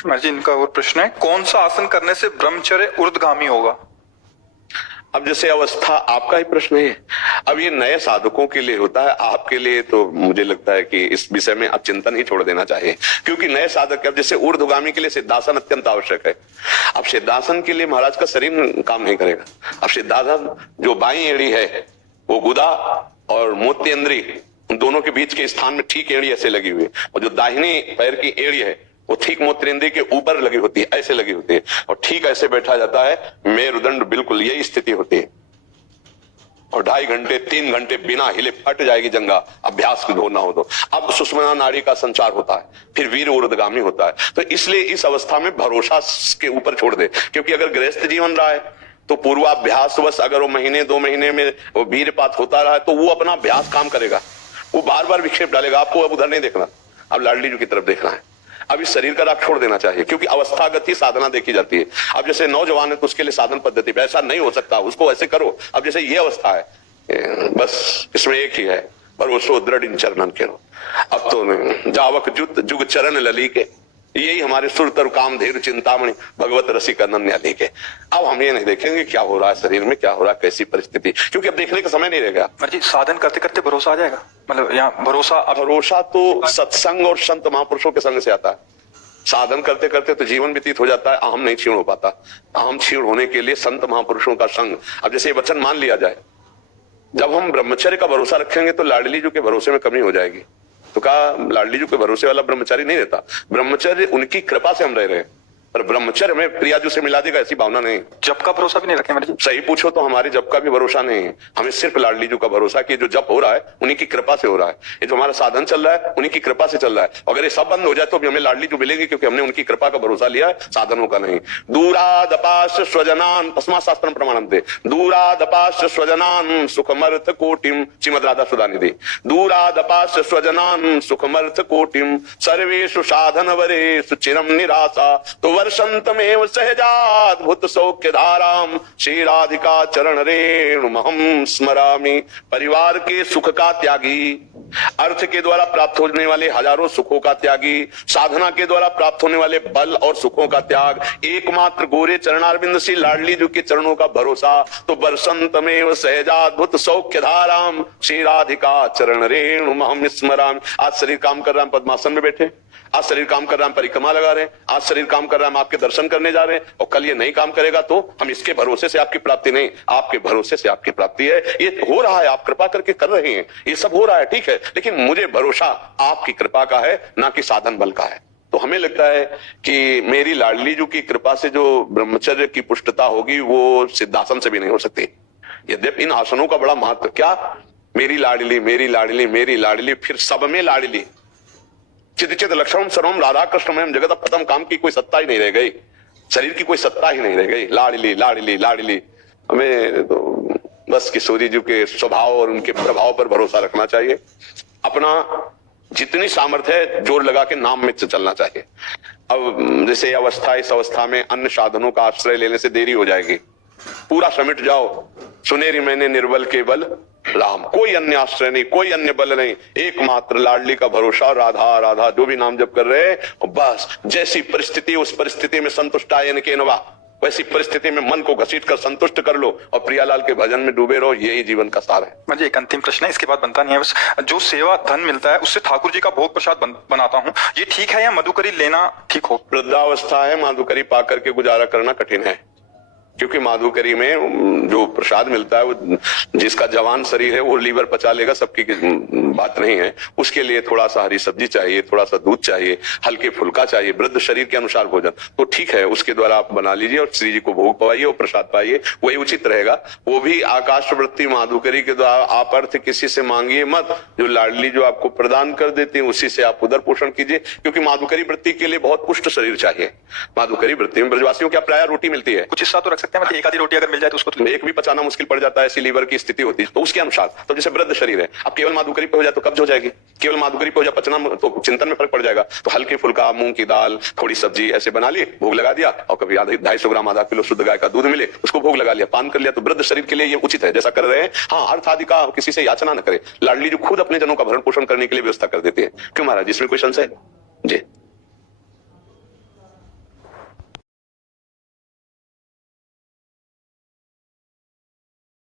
महाराज जी इनका और प्रश्न है, कौन सा आसन करने से ब्रह्मचर्य ऊर्ध्वगामी होगा? अब जैसे अवस्था आपका ही प्रश्न है, अब ये नए साधकों के लिए होता है, आपके लिए तो मुझे लगता है कि इस विषय में अब चिंतन ही छोड़ देना चाहिए, क्योंकि नए साधक अब जैसे ऊर्ध्वगामी के लिए सिद्धासन अत्यंत आवश्यक है। अब सिद्धासन के लिए महाराज का शरीर काम नहीं करेगा। अब सिद्धासन जो बाई एड़ी है वो गुदा और मोत्येंद्री दोनों के बीच के स्थान में ठीक एड़ी ऐसे लगी हुई है, और जो दाहिनी पैर की एड़ी है वो ठीक मूत्रेंद्रिय के ऊपर लगी होती है, ऐसे लगी होती है, और ठीक ऐसे बैठा जाता है, मेरुदंड बिल्कुल यही स्थिति होती है, और 2.5 घंटे 3 घंटे बिना हिले फट जाएगी जंगा, अभ्यास को ना हो तो। अब सुषुम्ना नाड़ी का संचार होता है, फिर वीर ऊर्ध्वगामी होता है। तो इसलिए इस अवस्था में भरोसा के ऊपर छोड़ दे, क्योंकि अगर गृहस्थ जीवन रहा है तो पूर्वाभ्यास बस अगर वो महीने 2 महीने में वो वीरपात होता रहा है तो वो अपना अभ्यास काम करेगा, वो बार बार विक्षेप डालेगा। आपको अब उधर नहीं देखना, अब लाडली जी की तरफ देखना है। अब इस शरीर का राग छोड़ देना चाहिए, क्योंकि अवस्थागत ही साधना देखी जाती है। अब जैसे नौजवान है तो उसके लिए साधन पद्धति पे ऐसा नहीं हो सकता, उसको ऐसे करो। अब जैसे ये अवस्था है, बस इसमें एक ही है, पर वो दृढ़ इन चरणन के रो। अब तो जावक जुग चरण लली के, यही हमारे सुरतर कामधेनु चिंतामणि भगवत रसिक अनन्या के। अब हम ये नहीं देखेंगे क्या हो रहा है शरीर में, क्या हो रहा है, कैसी परिस्थिति, क्योंकि अब देखने का समय नहीं रहेगा। जी साधन करते करते भरोसा आ जाएगा, मतलब यहाँ भरोसा तो सत्संग और संत महापुरुषों के संग से आता है। साधन करते करते तो जीवन व्यतीत हो जाता है, अहम नहीं क्षीण हो पाता। अहम क्षीण होने के लिए संत महापुरुषों का संग। अब जैसे वचन मान लिया जाए, जब हम ब्रह्मचर्य का भरोसा रखेंगे तो लाडली जी के भरोसे में कमी हो जाएगी। तो कहा लाडली जी के भरोसे वाला ब्रह्मचारी नहीं रहता, ब्रह्मचर्य उनकी कृपा से हम रह रहे हैं, पर ब्रह्मचर्य में प्रियाजू से मिला देगा ऐसी भावना नहीं। जप का भरोसा भी नहीं रखे महाराज जी? सही पूछो तो हमारे जप का भी भरोसा नहीं है, हमें सिर्फ लाडली जी का भरोसा कि जो जप हो रहा है उन्हीं की कृपा से हो रहा है। ये जो हमारा साधन चल रहा है उन्हीं की कृपा से चल रहा है। अगर ये सब बंद हो जाए तो भी हमें लाडली जी मिलेंगे, क्योंकि हमने उनकी कृपा का भरोसा लिया है, साधनों का नहीं। दूरादपाश स्वजनान तस्मात् शास्त्रं प्रमाणन्ते, दूरादपाश स्वजनान सुखमर्थ कोटिम, श्रीमद् राधा सुधानिधि। दूरादपाश स्वजनान सुखमर्थ कोटिम सर्वेषु साधन वरेषु चिरम निराशा तो वर्षंतमेव सहजाद्भुत सौख्य धाराम श्री राधिका चरण रेणुमहं स्मरामि। परिवार के सुख का त्यागी, अर्थ के द्वारा प्राप्त होने वाले हजारों सुखों का त्यागी, साधना के द्वारा प्राप्त होने वाले बल और सुखों का त्याग, एकमात्र गोरे चरणारविंद श्री लाडली जी के चरणों का भरोसा। तो बरसंतमेव सहजाद्भुत सौख्य धाराम श्री राधिका चरण रेणुमहं स्मरामि। आज शरीर काम कर रहा है, पद्मासन में बैठे, आज शरीर काम कर रहा है, परिक्रमा लगा रहे हैं, आज शरीर काम कर रहा है, हम आपके दर्शन करने जा रहे हैं, और कल ये नहीं काम करेगा तो हम इसके भरोसे से आपकी प्राप्ति नहीं, आपके भरोसे से आपकी प्राप्ति है। ये हो रहा है, आप कृपा करके कर रहे हैं, ये सब हो रहा है, ठीक है, लेकिन मुझे भरोसा आपकी कृपा का है, ना कि साधन बल का है। तो हमें लगता है कि मेरी लाडली जी की कृपा से जो ब्रह्मचर्य की पुष्टता होगी वो सिद्धासन से भी नहीं हो सकती। यद्यपि इन आसनों का बड़ा महत्व, क्या मेरी लाडली मेरी लाडली मेरी लाडली, फिर सब में लाडली, चिद लक्षणम सर्वम राधा कृष्ण जगत प्रथम, काम की कोई सत्ता ही नहीं रह गई, शरीर की कोई सत्ता ही नहीं रह गई, लाडली लाडली लाडली। हमें तो बस किशोरी जी के स्वभाव और उनके प्रभाव पर भरोसा रखना चाहिए, अपना जितनी सामर्थ्य है जोर लगा के नाम में चलना चाहिए। अब जैसे अवस्था, इस अवस्था में अन्य साधनों का आश्रय लेने से देरी हो जाएगी, पूरा समिट जाओ, सुनेरी मैंने निर्बल केवल राम, कोई अन्य आश्रय नहीं, कोई अन्य बल नहीं, एकमात्र लाडली का भरोसा, राधा राधा जो भी नाम जप कर रहे हैं, बस जैसी परिस्थिति उस परिस्थिति में संतुष्ट आये के नवा, वैसी परिस्थिति में मन को घसीट कर संतुष्ट कर लो और प्रियालाल के भजन में डूबे रहो, यही जीवन का सार है। मुझे एक अंतिम प्रश्न है, इसके बाद बनता नहीं है बस। जो सेवा धन मिलता है उससे ठाकुर जी का भोग प्रसाद बनाता हूँ, ये ठीक है या मधुकरी लेना ठीक हो? वृद्धावस्था है, मधुकरी पा करके गुजारा करना कठिन है, क्योंकि माधुकरी में जो प्रसाद मिलता है वो जिसका जवान शरीर है वो लीवर पचा लेगा, सबकी बात नहीं है। उसके लिए थोड़ा सा हरी सब्जी चाहिए, थोड़ा सा दूध चाहिए, हल्के फुल्का चाहिए, वृद्ध शरीर के अनुसार भोजन, तो ठीक है, उसके द्वारा आप बना लीजिए और श्री जी को भोग पाइए और प्रसाद पाइए, वही उचित रहेगा। वो भी आकाश वृत्ति माधुकरी के द्वारा, आप अर्थ किसी से मांगिए मत, जो लाडली जो आपको प्रदान कर देते हैं उसी से आप उदर पोषण कीजिए, क्योंकि माधुकरी वृत्ति के लिए बहुत पुष्ट शरीर चाहिए। माधुकरी वृत्ति में ब्रजवासियों क्या प्राय रोटी मिलती है, कुछ हिस्सा तो रख सकते हैं, मतलब एक आधी रोटी अगर मिल जाए तो उसको तो एक भी पचाना मुश्किल पड़ जाता है, ऐसी लीवर की स्थिति होती है, तो उसके अनुसार। तो जैसे वृद्ध शरीर है, अब केवल माधुकरी पे हो जाए तो कब्ज हो जाएगी, केवल माधुकरी पे हो जाए पचना तो चिंतन में फर्क पड़ जाएगा। तो हल्के फुल्का, मूंग की दाल, थोड़ी सब्जी ऐसे बना लिए, भोग लगा दिया, और कभी 250 ग्राम आधा किलो शुद्ध गाय का दूध मिले उसको भोग लगा लिया, पान कर लिया, तो वृद्ध शरीर के लिए ये उचित है, जैसा कर रहे हैं। हाँ, अर्थ आदि का किसी से याचना न करे, लाडली जो खुद अपने जनों का भरण पोषण करने के लिए व्यवस्था कर देते हैं। क्यों महाराज, इसमें कोई संशय? जी।